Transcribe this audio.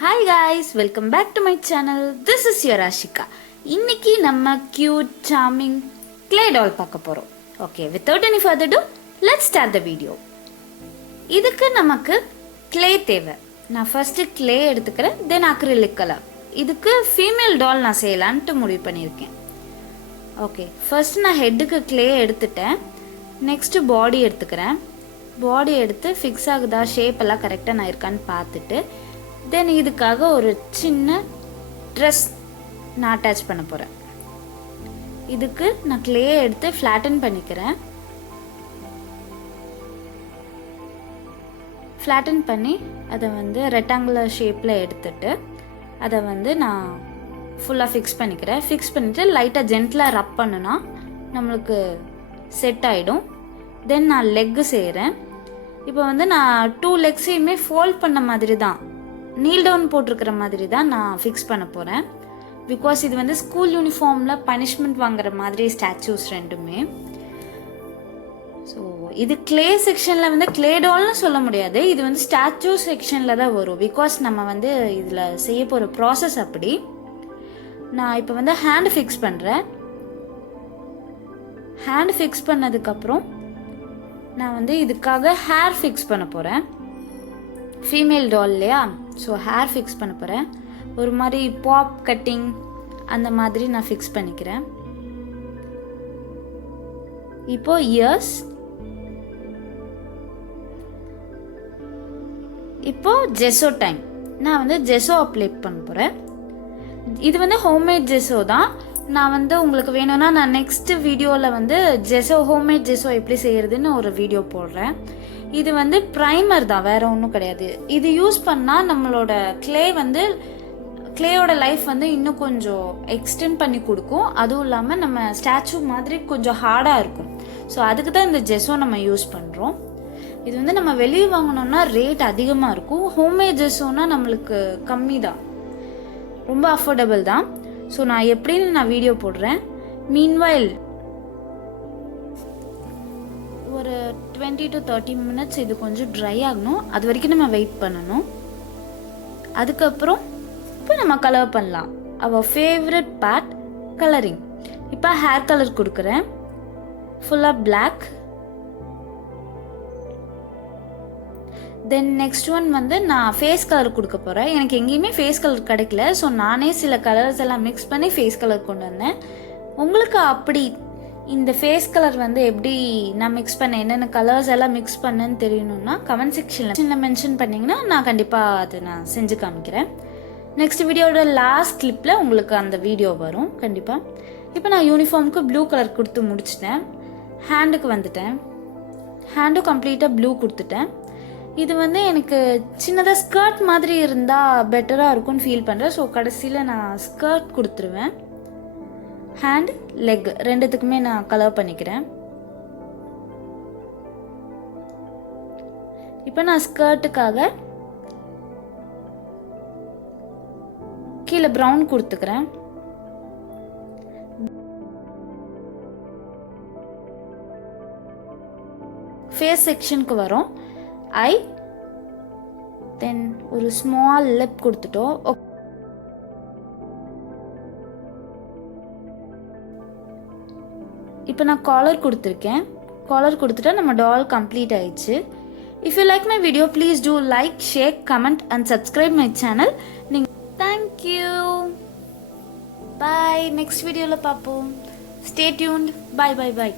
Hi guys, welcome back to my channel. This is your Ashika. இன்னைக்கு நம்ம cute, charming clay doll பார்க்க போறோம். Okay, without any further ado, let's start the video. இதுக்கு நமக்கு clay தேவை. நான் first clay எடுத்துக்கிறேன், then acrylic color. இதுக்கு female doll நான் செய்யலாம்னு முடிவு பண்ணியிருக்கேன். Okay, first நான் ஹெட்டுக்கு clay எடுத்துட்டேன். Next body எடுத்துக்கிறேன். பாடி எடுத்து ஃபிக்ஸ் ஆகுதா, ஷேப் எல்லாம் கரெக்டாக நான் இருக்கான்னு பார்த்துட்டு தென் இதுக்காக ஒரு சின்ன ட்ரெஸ் நான் அட்டாச் பண்ண போகிறேன். இதுக்கு நான் கிளே எடுத்து ஃப்ளாட்டன் பண்ணிக்கிறேன். ஃப்ளாட்டன் பண்ணி அதை ரெக்டாங்குலர் ஷேப்பில் எடுத்துட்டு அதை நான் ஃபுல்லாக ஃபிக்ஸ் பண்ணிக்கிறேன். ஃபிக்ஸ் பண்ணிவிட்டு லைட்டாக ஜென்டிலாக ரப் பண்ணுனா நம்மளுக்கு செட் ஆகிடும். தென் நான் லெக்கு செய்கிறேன். இப்போ நான் 2 லெக்ஸையுமே ஃபோல்ட் பண்ண மாதிரி தான், நீல் டவுன் போட்டிருக்கிற மாதிரி தான் நான் ஃபிக்ஸ் பண்ண போகிறேன். பிகாஸ் இது ஸ்கூல் யூனிஃபார்மில் பனிஷ்மெண்ட் வாங்குற மாதிரி ஸ்டாச்சூஸ் ரெண்டுமே. ஸோ இது கிளே செக்ஷனில் கிளே டால்னு சொல்ல முடியாது, இது ஸ்டாச்சூ செக்ஷனில் தான் வரும். பிகாஸ் நம்ம இதில் செய்ய போகிற ப்ராசஸ் அப்படி. நான் இப்போ ஹேண்ட் ஃபிக்ஸ் பண்ணுறேன். ஹேண்ட் ஃபிக்ஸ் பண்ணதுக்கப்புறம் நான் இதுக்காக ஹேர் ஃபிக்ஸ் பண்ண போகிறேன். ஃபீமேல் டால் இல்லையா, ஸோ ஹேர் ஃபிக்ஸ் பண்ண போகிறேன். ஒரு மாதிரி பாப் கட்டிங் அந்த மாதிரி நான் ஃபிக்ஸ் பண்ணிக்கிறேன். இப்போ இயர்ஸ், இப்போ ஜெஸோ டைம். நான் ஜெஸோ அப்ளை பண்ண போகிறேன். இது ஹோம்மேட் ஜெஸோ தான். நான் உங்களுக்கு வேணும்னா நான் நெக்ஸ்ட் வீடியோவில் ஜெஸோ ஹோம்மேட் ஜெஸோ எப்படி செய்கிறதுன்னு ஒரு வீடியோ போடுறேன். இது ப்ரைமர் தான், வேறு ஒன்றும் கிடையாது. இது யூஸ் பண்ணால் நம்மளோட கிளேயோட லைஃப் இன்னும் கொஞ்சம் எக்ஸ்டெண்ட் பண்ணி கொடுக்கும். அதுவும் இல்லாமல் நம்ம ஸ்டாச்சு மாதிரி கொஞ்சம் ஹார்டாக இருக்கும். ஸோ அதுக்கு தான் இந்த ஜெஸோ நம்ம யூஸ் பண்ணுறோம். இது நம்ம வெளியே வாங்கினோம்னா ரேட் அதிகமாக இருக்கும். ஹோம்மேட் ஜெஸோனா நம்மளுக்கு கம்மி தான், ரொம்ப அஃபோர்டபுள் தான். ஸோ நான் எப்படின்னு நான் வீடியோ போடுறேன். மீன்வைல் ஒரு 20 to 30 மினிட்ஸ் இது கொஞ்சம் ட்ரை ஆகணும். அது வரைக்கும் நம்ம வெயிட் பண்ணணும். அதுக்கப்புறம் இப்போ நம்ம கலர் பண்ணலாம். அவர் ஃபேவரட் பார்ட் கலரிங். இப்போ ஹேர் கலர் கொடுக்குறேன், ஃபுல்லாக பிளாக். தென் நெக்ஸ்ட் ஒன் நான் ஃபேஸ் கலர் கொடுக்க போகிறேன். எனக்கு எங்கேயுமே ஃபேஸ் கலர் கிடைக்கல, ஸோ நானே சில கலர்ஸ் எல்லாம் மிக்ஸ் பண்ணி ஃபேஸ் கலர் கொண்டு வந்தேன். உங்களுக்கு அப்படி இந்த ஃபேஸ் கலர் எப்படி நான் மிக்ஸ் பண்ணேன், என்னென்ன கலர்ஸ் எல்லாம் மிக்ஸ் பண்ணேன்னு தெரியணும்னா கமெண்ட் செக்ஷனில் மென்ஷன் பண்ணிங்கன்னா நான் கண்டிப்பாக அது நான் செஞ்சு காமிக்கிறேன். நெக்ஸ்ட் வீடியோட லாஸ்ட் கிளிப்பில் உங்களுக்கு அந்த வீடியோ வரும் கண்டிப்பாக. இப்போ நான் யூனிஃபார்முக்கு ப்ளூ கலர் கொடுத்து முடிச்சிட்டேன். ஹேண்டுக்கு வந்துட்டேன். ஹேண்டும் கம்ப்ளீட்டாக ப்ளூ கொடுத்துட்டேன். இது எனக்கு சின்னதாக ஸ்கர்ட் மாதிரி இருந்தால் பெட்டராக இருக்கும்னு ஃபீல் பண்ணுறேன். ஸோ கடைசியில் நான் ஸ்கர்ட் கொடுத்துருவேன். ஹேண்ட், லெக் ரெண்டுத்துக்குமே நான் கலர் பண்ணிக்கிறேன். இப்போ நான் ஸ்கர்ட்டுக்காக கீழே ப்ரௌன் கொடுத்துக்கிறேன். ஃபேஸ் செக்ஷனுக்கு வரும். ஐ, தென் ஒரு ஸ்மால் லிப் கொடுத்துட்டோம். இப்போ நான் காலர் கொடுத்துருக்கேன். காலர் கொடுத்துட்டா நம்ம டால் கம்ப்ளீட் ஆயிடுச்சு. If you like my video please do like, share, comment and subscribe my channel. நீங்கள் தேங்க்யூ. பாய். நெக்ஸ்ட் வீடியோவில் பார்ப்போம். Stay tuned. பாய் பாய் பாய்.